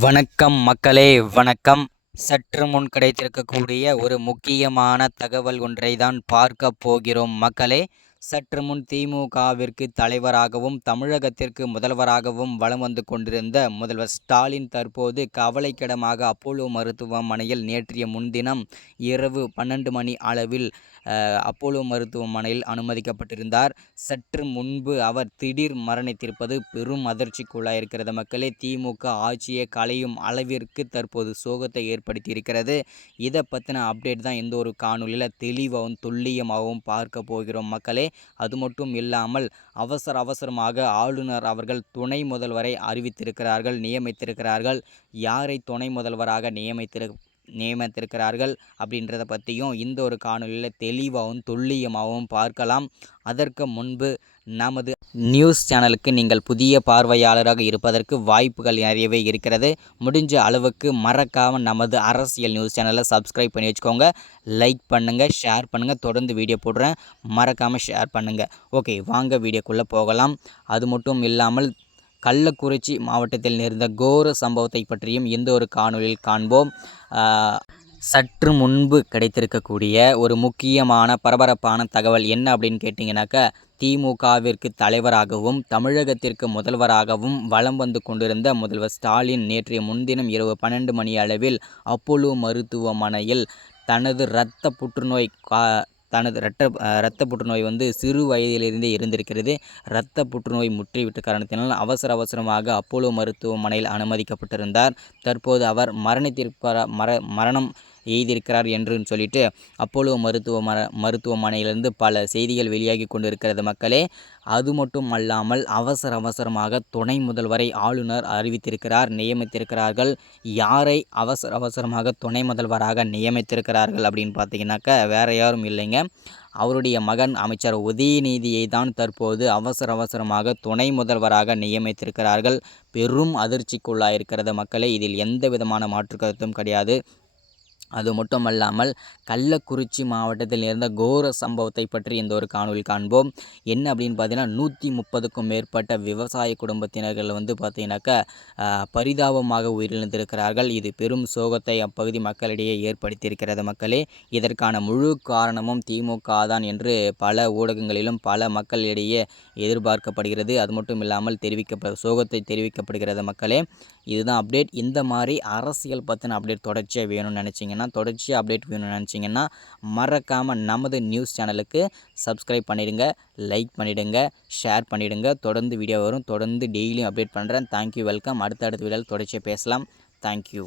வணக்கம் மக்களே, வணக்கம். சற்று முன் கிடைத்திருக்கக்கூடிய ஒரு முக்கியமான தகவல் ஒன்றை தான் பார்க்க போகிறோம் மக்களே. சற்று முன் திமுகவிற்கு தலைவராகவும் தமிழகத்திற்கு முதல்வராகவும் வலம் வந்து கொண்டிருந்த முதல்வர் ஸ்டாலின் தற்போது கவலைக்கிடமாக அப்போலோ மருத்துவமனையில் நேற்றைய முன்தினம் இரவு 12 மணி அளவில் அப்போலோ மருத்துவமனையில் அனுமதிக்கப்பட்டிருந்தார். சற்று முன்பு அவர் திடீர் மரணித்திருப்பது பெரும் அதிர்ச்சிக்குள்ளாயிருக்கிறது மக்களே. திமுக ஆட்சியை கலையும் அளவிற்கு தற்போது சோகத்தை ஏற்படுத்தியிருக்கிறது. இதை பற்றின அப்டேட் தான் இந்த ஒரு காணொலியில் தெளிவாகவும் துல்லியமாகவும் பார்க்க போகிறோம் மக்களே. அது மட்டும் இல்லாமல் அவசரமாக ஆளுநர் அவர்கள் துணை முதல்வரை அறிவித்திருக்கிறார்கள், நியமித்திருக்கிறார்கள். யாரை துணை முதல்வராக நியமித்திருக்கிறார்கள் அப்படின்றத பற்றியும் இந்த ஒரு காணொலியில் தெளிவாகவும் துல்லியமாகவும் பார்க்கலாம். அதற்கு முன்பு நமது நியூஸ் சேனலுக்கு நீங்கள் புதிய பார்வையாளராக இருப்பதற்கு வாய்ப்புகள் நிறையவே இருக்கிறது. முடிஞ்ச அளவுக்கு மறக்காமல் நமது அரசியல் நியூஸ் சேனலை சப்ஸ்கிரைப் பண்ணி வச்சுக்கோங்க. லைக் பண்ணுங்கள், ஷேர் பண்ணுங்கள். தொடர்ந்து வீடியோ போடுறேன், மறக்காமல் ஷேர் பண்ணுங்கள். ஓகே, வாங்க வீடியோக்குள்ளே போகலாம். அது மட்டும் இல்லாமல் கள்ளக்குறிச்சி மாவட்டத்தில் நேர்ந்த கோர சம்பவத்தை பற்றியும் இந்த ஒரு காணொலியில் காண்போம். சற்று முன்பு கிடைத்திருக்கக்கூடிய ஒரு முக்கியமான பரபரப்பான தகவல் என்ன அப்படின்னு கேட்டிங்கனாக்கா, திமுகவிற்கு தலைவராகவும் தமிழகத்திற்கு முதல்வராகவும் வலம் வந்து கொண்டிருந்த முதல்வர் ஸ்டாலின் நேற்றைய முன்தினம் இரவு 12 மணி அளவில் அப்போலோ மருத்துவமனையில் தனது இரத்த புற்றுநோய் சிறு வயதிலிருந்தே இருந்திருக்கிறது. இரத்த புற்றுநோய் முற்றிவிட்ட காரணத்தினால் அவசரமாக அப்போலோ மருத்துவமனையில் அனுமதிக்கப்பட்டிருந்தார். தற்போது அவர் மரணம் எய்திருக்கிறார் என்று சொல்லிட்டு அப்போலோ மருத்துவமனையிலிருந்து பல செய்திகள் வெளியாகி கொண்டிருக்கிறது மக்களே. அது மட்டும் அல்லாமல் அவசரமாக துணை முதல்வரை ஆளுநர் அறிவித்திருக்கிறார், நியமித்திருக்கிறார்கள். யாரை அவசரமாக துணை முதல்வராக நியமித்திருக்கிறார்கள் அப்படின்னு பார்த்தீங்கன்னாக்கா வேறு யாரும் இல்லைங்க, அவருடைய மகன் அமைச்சர் உதயநிதியை தான் தற்போது அவசரமாக துணை முதல்வராக நியமித்திருக்கிறார்கள். பெரும் அதிர்ச்சிக்குள்ளாயிருக்கிறது மக்களே. இதில் எந்த விதமான மாற்று கருத்தும் கிடையாது. அது மட்டுமல்லாமல் கள்ளக்குறிச்சி மாவட்டத்தில் இருந்த கோர சம்பவத்தை பற்றி இந்த ஒரு காணொலி காண்போம். என்ன அப்படின்னு பார்த்தீங்கன்னா, 130க்கும் மேற்பட்ட விவசாய குடும்பத்தினர்கள் பார்த்தீங்கன்னாக்கா பரிதாபமாக உயிரிழந்திருக்கிறார்கள். இது பெரும் சோகத்தை அப்பகுதி மக்களிடையே ஏற்படுத்தியிருக்கிறது மக்களே. இதற்கான முழு காரணமும் திமுக தான் என்று பல ஊடகங்களிலும் பல மக்களிடையே எதிர்பார்க்கப்படுகிறது. அது மட்டும் இல்லாமல் சோகத்தை தெரிவிக்கப்படுகிறது மக்களே. இதுதான் அப்டேட். இந்த மாதிரி அரசியல் பற்றின அப்டேட் தொடர்ச்சியாக வேணும்னு நினச்சிங்கன்னா, தொடர்ச்சியாக அப்டேட் வேணும்னு நினச்சிங்கன்னா மறக்காமல் நமது நியூஸ் சேனலுக்கு சப்ஸ்கிரைப் பண்ணிடுங்க, லைக் பண்ணிவிடுங்க, ஷேர் பண்ணிவிடுங்க. தொடர்ந்து வீடியோ வரும், தொடர்ந்து டெய்லியும் அப்டேட் பண்ணுறேன். Thank you, welcome. அடுத்த வீடியோவில் தொடர்ச்சியாக பேசலாம். தேங்க்யூ.